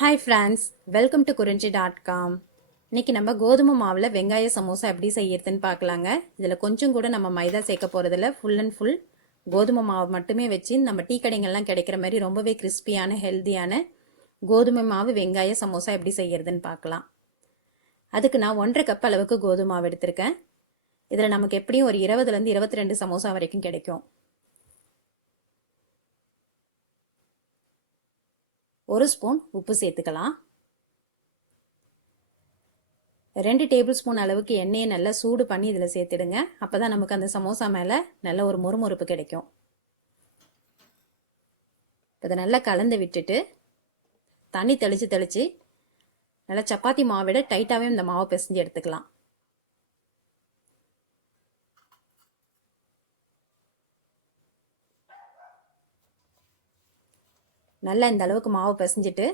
Hi friends, welcome to குறிஞ்சி.com. இன்றைக்கி நம்ம கோதுமை மாவில் வெங்காய சமோசா எப்படி செய்யறதுன்னு பார்க்கலாங்க. இதில் கொஞ்சம் கூட நம்ம மைதா சேர்க்க போகிறதில்ல. ஃபுல் அண்ட் ஃபுல் கோதுமை மாவு மட்டுமே வச்சு நம்ம டீ கடைங்கள்லாம் கிடைக்கிற மாதிரி ரொம்பவே கிறிஸ்பியான ஹெல்த்தியான கோதுமை மாவு வெங்காய சமோசா எப்படி செய்யறதுன்னு பார்க்கலாம். அதுக்கு நான் 1.5 கப் அளவுக்கு கோதுமை மாவு எடுத்திருக்கேன். இதில் நமக்கு எப்படியும் ஒரு 20லேருந்து 22 சமோசா வரைக்கும் கிடைக்கும். 1 ஸ்பூன் உப்பு சேர்த்துக்கலாம். 2 டேபிள் ஸ்பூன் அளவுக்கு எண்ணெயை நல்லா சூடு பண்ணி இதில் சேர்த்துடுங்க. அப்போ தான் நமக்கு அந்த சமோசா மேலே நல்ல ஒரு மொறுமொறுப்பு கிடைக்கும். இதை நல்லா கலந்து விட்டுட்டு தண்ணி தெளித்து நல்லா சப்பாத்தி மாவிட டைட்டாகவே இந்த மாவை பிசைஞ்சு எடுத்துக்கலாம். நல்லா இந்த அளவுக்கு மாவு பிசைஞ்சிட்டு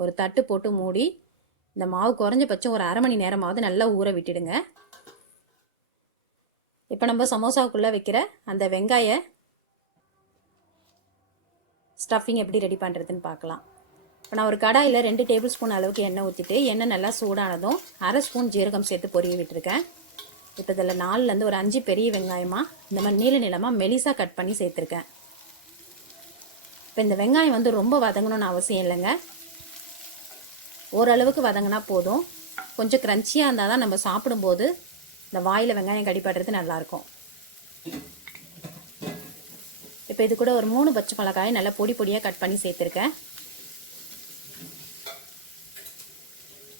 ஒரு தட்டு போட்டு மூடி இந்த மாவு குறைஞ்சபட்சம் ஒரு அரை மணி நேரமாவது நல்லா ஊற விட்டுடுங்க. இப்போ நம்ம சமோசாவுக்குள்ளே வைக்கிற அந்த வெங்காய ஸ்டஃபிங் எப்படி ரெடி பண்ணுறதுன்னு பார்க்கலாம். இப்போ நான் ஒரு கடாயில் 2 டேபிள் ஸ்பூன் அளவுக்கு எண்ணெய் ஊற்றிட்டு எண்ணெய் நல்லா சூடானதும் அரை ஸ்பூன் ஜீரகம் சேர்த்து பொரிய விட்டுருக்கேன். இப்போ இதில் 4லேருந்து ஒரு 5 பெரிய வெங்காயமாக இந்த மாதிரி நீள நீளமாக மெலிசாக கட் பண்ணி சேர்த்துருக்கேன். இப்போ இந்த வெங்காயம் வந்து ரொம்ப வதங்கணும்னு அவசியம் இல்லைங்க. ஓரளவுக்கு வதங்கினா போதும். கொஞ்சம் க்ரன்ச்சியாக இருந்தால் தான் நம்ம சாப்பிடும்போது இந்த வாயில் வெங்காயம் கடிப்படுறது நல்லாயிருக்கும். இப்போ இது கூட ஒரு 3 பச்சை மிளகாய் நல்லா பொடியாக கட் பண்ணி சேர்த்துருக்கேன்.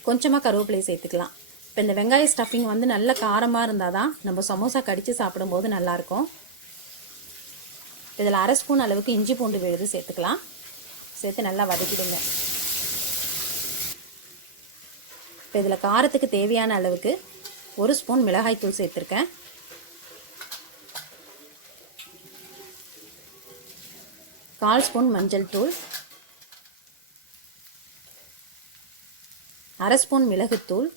கொஞ்சமாக கருவேப்பிலை சேர்த்துக்கலாம். இப்போ இந்த வெங்காய ஸ்டஃபிங் வந்து நல்ல காரமாக இருந்தால் தான் நம்ம சமோசா கடித்து சாப்பிடும்போது நல்லாயிருக்கும். இதில் அரை ஸ்பூன் அளவுக்கு இஞ்சி பூண்டு விழுது சேர்த்துக்கலாம். சேர்த்து நல்லா வதக்கிடுங்க. இப்போ இதில் காரத்துக்கு தேவையான அளவுக்கு 1 ஸ்பூன் மிளகாய்த்தூள் சேர்த்துருக்கேன். கால் ஸ்பூன் மஞ்சள் தூள், அரை ஸ்பூன் மிளகுத்தூள்,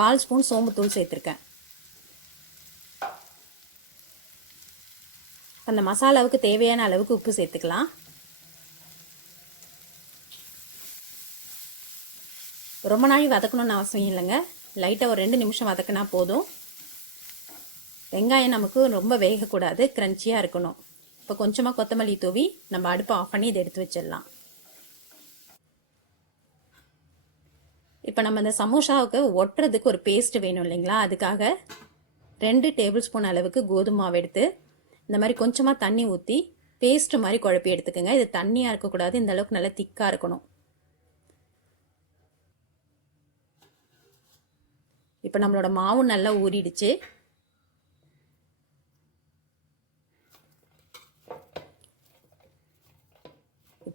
கால் ஸ்பூன் சோம்புத்தூள் சேர்த்துருக்கேன். அந்த மசாலாவுக்கு தேவையான அளவுக்கு உப்பு சேர்த்துக்கலாம். ரொம்ப நாள் வதக்கணும்னு அவசியம் இல்லைங்க. லைட்டாக ஒரு 2 நிமிஷம் வதக்கினா போதும். வெங்காயம் நமக்கு ரொம்ப வேகக்கூடாது, க்ரன்ச்சியாக இருக்கணும். இப்போ கொஞ்சமாக கொத்தமல்லி தூவி நம்ம அடுப்பை ஆஃப் பண்ணி இதை எடுத்து வச்சிடலாம். இப்போ நம்ம இந்த சமோசாவுக்கு ஒட்டுறதுக்கு ஒரு பேஸ்ட் வேணும் இல்லைங்களா, அதுக்காக 2 டேபிள் ஸ்பூன் அளவுக்கு கோதுமை மாவு எடுத்து இந்த மாதிரி கொஞ்சமாக தண்ணி ஊற்றி பேஸ்ட் மாதிரி குழப்பி எடுத்துக்கோங்க. இது தண்ணியாக இருக்கக்கூடாது, இந்த அளவுக்கு நல்லா திக்காக இருக்கணும். இப்போ நம்மளோட மாவு நல்லா ஊறிடுச்சு.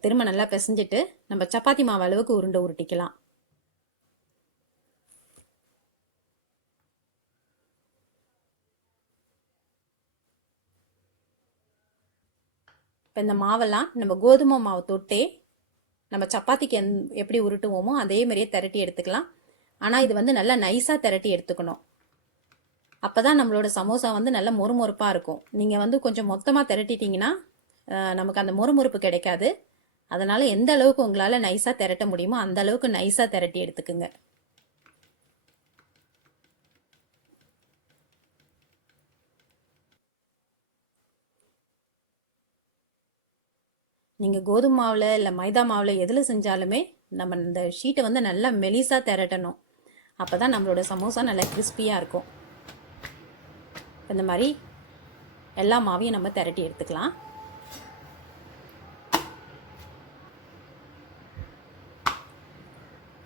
திரும்ப நல்லா பிசைஞ்சிட்டு நம்ம சப்பாத்தி மாவு அளவுக்கு உருண்டை உருட்டிக்கலாம். இப்போ இந்த மாவெல்லாம் நம்ம கோதுமை மாவு தொட்டே நம்ம சப்பாத்திக்கு எப்படி உருட்டுவோமோ அதே மாதிரியே திரட்டி எடுத்துக்கலாம். ஆனால் இது வந்து நல்லா நைஸாக திரட்டி எடுத்துக்கணும். அப்போ தான் நம்மளோட சமோசா வந்து நல்லா மொறுமொறுப்பாக இருக்கும். நீங்கள் வந்து கொஞ்சம் மொத்தமாக திரட்டிட்டிங்கன்னா நமக்கு அந்த மொறுமொறுப்பு கிடைக்காது. அதனால் எந்த அளவுக்கு உங்களால் நைஸாக திரட்ட முடியுமோ அந்த அளவுக்கு நைஸாக திரட்டி எடுத்துக்குங்க. நீங்கள் கோதுமை மாவில் இல்லை மைதா மாவில் எதில் செஞ்சாலுமே நம்ம இந்த ஷீட்டை வந்து நல்லா மெலிசாக திரட்டணும். அப்போ தான் நம்மளோட சமோசா நல்லா கிறிஸ்பியாக இருக்கும். இந்த மாதிரி எல்லா மாவையும் நம்ம திரட்டி எடுத்துக்கலாம்.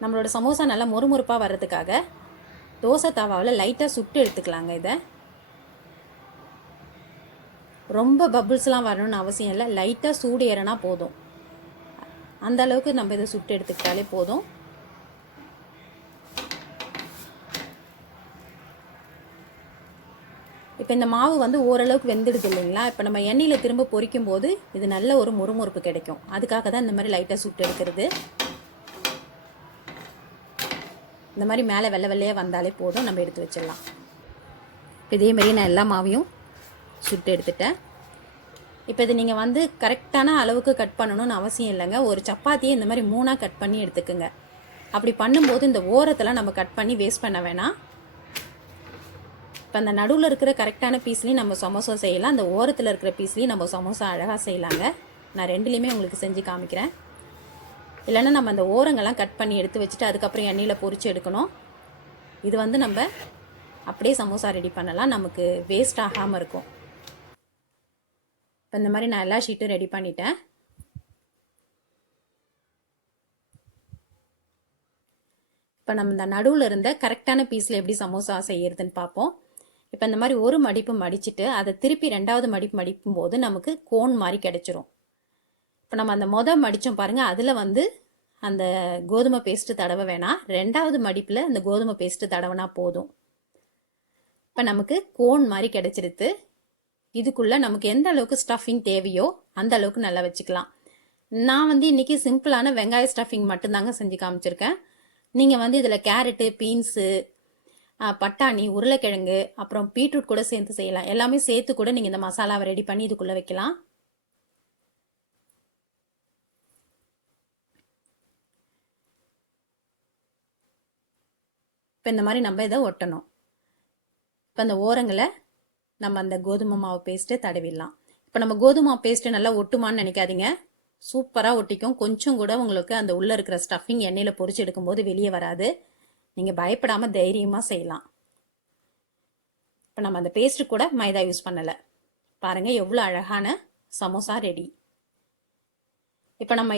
நம்மளோட சமோசா நல்லா மொறுமொறுப்பாக வர்றதுக்காக தோசை தவாவில் லைட்டாக சுட்டு எடுத்துக்கலாங்க. இதை ரொம்ப பபிள்ஸ்லாம் வரணும்னு அவசியம் இல்லை, லைட்டாக சூடு ஏறினா போதும். அந்த அளவுக்கு நம்ம இதை சுட்டு எடுத்துக்கிட்டாலே போதும். இப்போ இந்த மாவு வந்து ஓரளவுக்கு வெந்துடுது இல்லைங்களா. இப்போ நம்ம எண்ணெயில் திரும்ப பொரிக்கும் போது இது நல்ல ஒரு மொறுமொறுப்பு கிடைக்கும். அதுக்காக தான் இந்த மாதிரி லைட்டாக சுட்டு எடுக்கிறது. இந்த மாதிரி மேலே வெள்ளை வெள்ளையாக வந்தாலே போதும், நம்ம எடுத்து வச்சிடலாம். இதே மாதிரி நான் எல்லா மாவையும் சுட்டு எடுத்துட்டேன். இப்போ இது நீங்கள் வந்து கரெக்டான அளவுக்கு கட் பண்ணணும்னு அவசியம் இல்லைங்க. ஒரு சப்பாத்தியை இந்த மாதிரி 3ஆக கட் பண்ணி எடுத்துக்குங்க. அப்படி பண்ணும்போது இந்த ஓரத்தில் நம்ம கட் பண்ணி வேஸ்ட் பண்ண வேணாம். இப்போ அந்த நடுவில் இருக்கிற கரெக்டான பீஸ்லேயும் நம்ம சமோசா செய்யலாம், அந்த ஓரத்தில் இருக்கிற பீஸ்லேயும் நம்ம சமோசா அழகாக செய்யலாங்க. நான் ரெண்டுலேயுமே உங்களுக்கு செஞ்சு காமிக்கிறேன். இல்லைன்னா நம்ம அந்த ஓரங்கள்லாம் கட் பண்ணி எடுத்து வச்சுட்டு அதுக்கப்புறம் எண்ணெயில் பொரிச்சு எடுக்கணும். இது வந்து நம்ம அப்படியே சமோசா ரெடி பண்ணலாம், நமக்கு வேஸ்ட் ஆகாமல் இருக்கும். இப்போ இந்த மாதிரி நான் எல்லா ஷீட்டும் ரெடி பண்ணிட்டேன். இப்போ நம்ம இந்த நடுவில் இருந்த கரெக்டான பீஸில் எப்படி சமோசா செய்யறதுன்னு பார்ப்போம். இப்போ இந்த மாதிரி ஒரு மடிப்பு மடிச்சுட்டு அதை திருப்பி 2வது மடிப்பு மடிக்கும் போது நமக்கு கோன் மாதிரி கிடைச்சிரும். இப்போ நம்ம அந்த மடித்தோம் பாருங்கள், அதில் வந்து அந்த கோதுமை பேஸ்ட்டு தடவை வேணாம், 2வது மடிப்பில் அந்த கோதுமை பேஸ்ட்டு தடவைனா போதும். இப்போ நமக்கு கோன் மாதிரி கிடைச்சிருது. இதுக்குள்ளே நமக்கு எந்த அளவுக்கு ஸ்டஃபிங் தேவையோ அந்த அளவுக்கு நல்லா வச்சுக்கலாம். நான் வந்து இன்றைக்கி சிம்பிளான வெங்காய ஸ்டஃபிங் மட்டும்தாங்க செஞ்சு காமிச்சிருக்கேன். நீங்கள் வந்து இதில் கேரட்டு, பீன்ஸு, பட்டாணி, உருளைக்கிழங்கு, அப்புறம் பீட்ரூட் கூட சேர்த்து செய்யலாம். எல்லாமே சேர்த்து கூட நீங்கள் இந்த மசாலாவை ரெடி பண்ணி இதுக்குள்ளே வைக்கலாம். இப்போ இந்த மாதிரி நம்ம இதை ஒட்டணும். இப்போ அந்த ஓரங்களை நம்ம அந்த கோதுமை மாவு பேஸ்ட்டு தடவிடலாம். இப்போ நம்ம கோதுமை மாவு பேஸ்ட்டு நல்லா ஒட்டுமான்னு நினைக்காதீங்க, சூப்பராக ஒட்டிக்கும். கொஞ்சம் கூட உங்களுக்கு அந்த உள்ளே இருக்கிற ஸ்டஃபிங் எண்ணெயில் பொரிச்சு எடுக்கும்போது வெளியே வராது. நீங்கள் பயப்படாமல் தைரியமாக செய்யலாம். இப்போ நம்ம அந்த பேஸ்ட்டு கூட மைதா யூஸ் பண்ணலை. பாருங்கள் எவ்வளோ அழகான சமோசா ரெடி. இப்போ நம்ம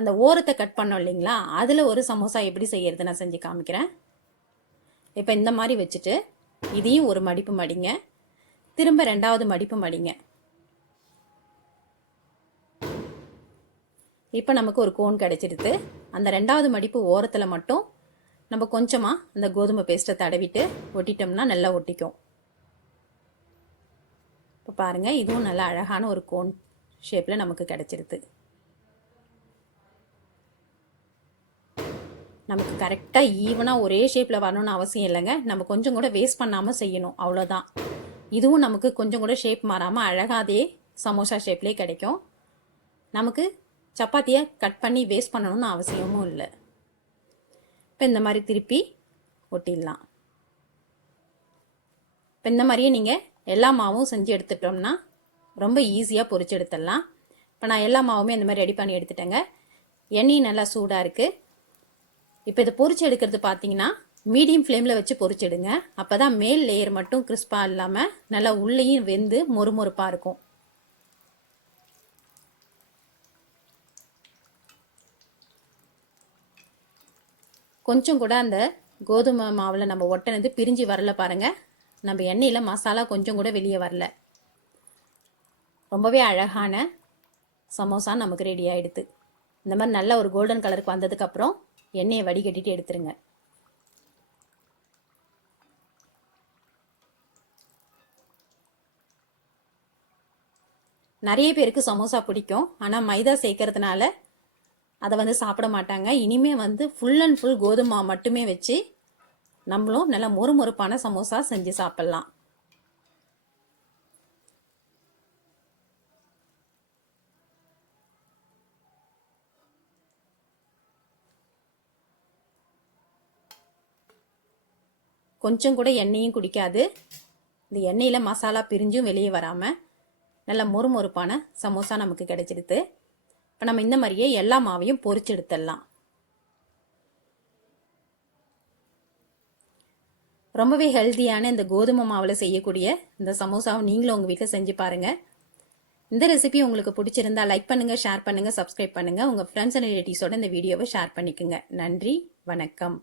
அந்த ஓரத்தை கட் பண்ணோம் இல்லைங்களா, அதில் ஒரு சமோசா எப்படி செய்யறது நான் செஞ்சு காமிக்கிறேன். இப்போ இந்த மாதிரி வச்சுட்டு இதையும் ஒரு மடிப்பு மடிங்க, திரும்ப 2வது மடிப்பு மடிங்க. இப்போ நமக்கு ஒரு கோன் கிடைச்சிடுது. அந்த 2வது மடிப்பு ஓரத்தில் மட்டும் நம்ம கொஞ்சமாக அந்த கோதுமை பேஸ்ட்டை தடவிட்டு ஒட்டிட்டோம்னா நல்லா ஒட்டிக்கும். இப்போ பாருங்கள், இதுவும் நல்லா அழகான ஒரு கோன் ஷேப்பில் நமக்கு கிடைச்சிடுது. நமக்கு கரெக்டாக ஈவனாக ஒரே ஷேப்பில் வரணும்னு அவசியம் இல்லைங்க. நம்ம கொஞ்சம் கூட வேஸ்ட் பண்ணாமல் செய்யணும், அவ்வளோதான். இதுவும் நமக்கு கொஞ்சம் கூட ஷேப் மாறாமல் அழகாதே சமோசா ஷேப்லேயே கிடைக்கும். நமக்கு சப்பாத்தியை கட் பண்ணி வேஸ்ட் பண்ணணும்னு அவசியமும் இல்லை. இப்போ இந்த மாதிரி திருப்பி ஒட்டிடலாம். இப்போ இந்த மாதிரியே நீங்கள் எல்லா மாவும் செஞ்சு எடுத்துட்டோம்னா ரொம்ப ஈஸியாக பொரிச்சு எடுத்துடலாம். இப்போ நான் எல்லா மாவுமே இந்த மாதிரி ரெடி பண்ணி எடுத்துட்டேங்க. எண்ணெயும் நல்லா சூடாக இருக்குது. இப்போ இதை பொரிச்சு எடுக்கிறது பார்த்தீங்கன்னா மீடியம் ஃப்ளேமில் வச்சு பொரிச்சிடுங்க. அப்போ தான் மேல் லேயர் மட்டும் கிறிஸ்பாக இல்லாமல் நல்லா உள்ளேயும் வெந்து மொறுமொறுப்பாக இருக்கும். கொஞ்சம் கூட அந்த கோதுமை மாவில் நம்ம ஒட்டினது பிரிஞ்சு வரல பாருங்கள். நம்ம எண்ணெயில் மசாலா கொஞ்சம் கூட வெளியே வரல. ரொம்பவே அழகான சமோசா நமக்கு ரெடி ஆகிடுது. இந்த மாதிரி நல்ல ஒரு கோல்டன் கலருக்கு வந்ததுக்கப்புறம் எண்ணெயை வடிகட்டிட்டு எடுத்துருங்க. நிறைய பேருக்கு சமோசா பிடிக்கும், ஆனால் மைதா சேர்க்கறதுனால அதை வந்து சாப்பிட மாட்டாங்க. இனிமேல் வந்து ஃபுல் அண்ட் ஃபுல் கோதுமை மட்டுமே வச்சு நம்மளும் நல்லா மொறுமொறுப்பான சமோசா செஞ்சு சாப்பிட்லாம். கொஞ்சம் கூட எண்ணெயும் குடிக்காது. இந்த எண்ணெயில் மசாலா பிரிஞ்சும் வெளியே வராமல் நல்லா மொறுமொறுப்பான சமோசா நமக்கு கிடைச்சிடுது. இப்போ நம்ம இந்த மாதிரியே எல்லா மாவையும் பொரிச்சு எடுத்துடலாம். ரொம்பவே ஹெல்த்தியான இந்த கோதுமை மாவில் செய்யக்கூடிய இந்த சமோசாவை நீங்களும் உங்கள் வீட்டில் செஞ்சு பாருங்கள். இந்த ரெசிபி உங்களுக்கு பிடிச்சிருந்தா லைக் பண்ணுங்கள், ஷேர் பண்ணுங்கள், சப்ஸ்கிரைப் பண்ணுங்கள். உங்கள் ஃப்ரெண்ட்ஸ் அண்ட் ரிலேட்டிவ்ஸோட இந்த வீடியோவை ஷேர் பண்ணிக்கோங்க. நன்றி, வணக்கம்.